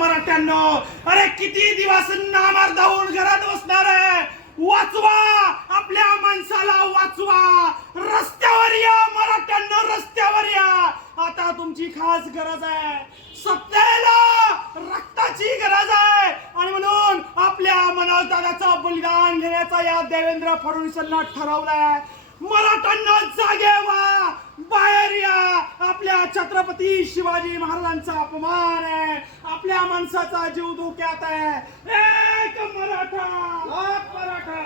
मराठ्यांनो अरे किती दिवस नामार धावून घरात बसणार आहे? वाचवा आपल्या माणसाला वाचवा. रस्त्यावर या मराठ्यांना रस्त्यावर या. आता तुमची खास गरज आहे. सत्तेला रक्ताची गरज आहे. आणि म्हणून आपल्या मनावताराचं बलिदान घेण्याचा या देवेंद्र फडणवीसांना ठरवलंय मराठ्यांना जागे व्हा. बाहेर या. आपल्या छत्रपती शिवाजी महाराजांचा अपमान आहे. माणसाचा जीव धोक्यात आहे एक मराठा लाख मराठा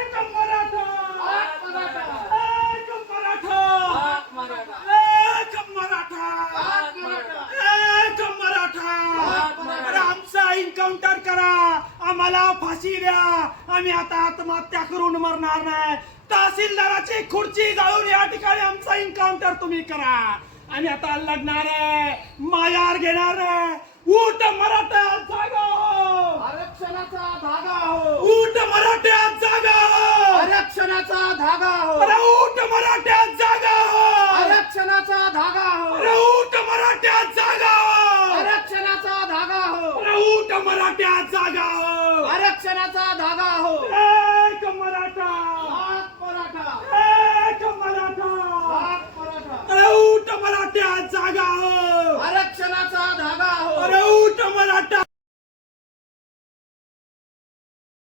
एक मराठा एक मराठा एक मराठा एक मराठा लाख मराठा. अरे आमचा एन्काउंटर करा आम्हाला फाशी द्या आम्ही आता आत्महत्या करून मरणार नाही तहसीलदाराची खुर्ची जाळून या ठिकाणी आमचा एन्काउंटर तुम्ही करा आणि आता लढणार आहे मायार घेणार आहे उठ मराठा जागा हो आरक्षणाचा धागा हो उठ मराठा जागा हो आरक्षणाचा धागा हो अरे उठ मराठा जागा हो आरक्षणाचा धागा हो अरे उठ मराठा जागा हो आरक्षणाचा धागा हो अरे उठ मराठा जागा हो आरक्षणाचा धागा हो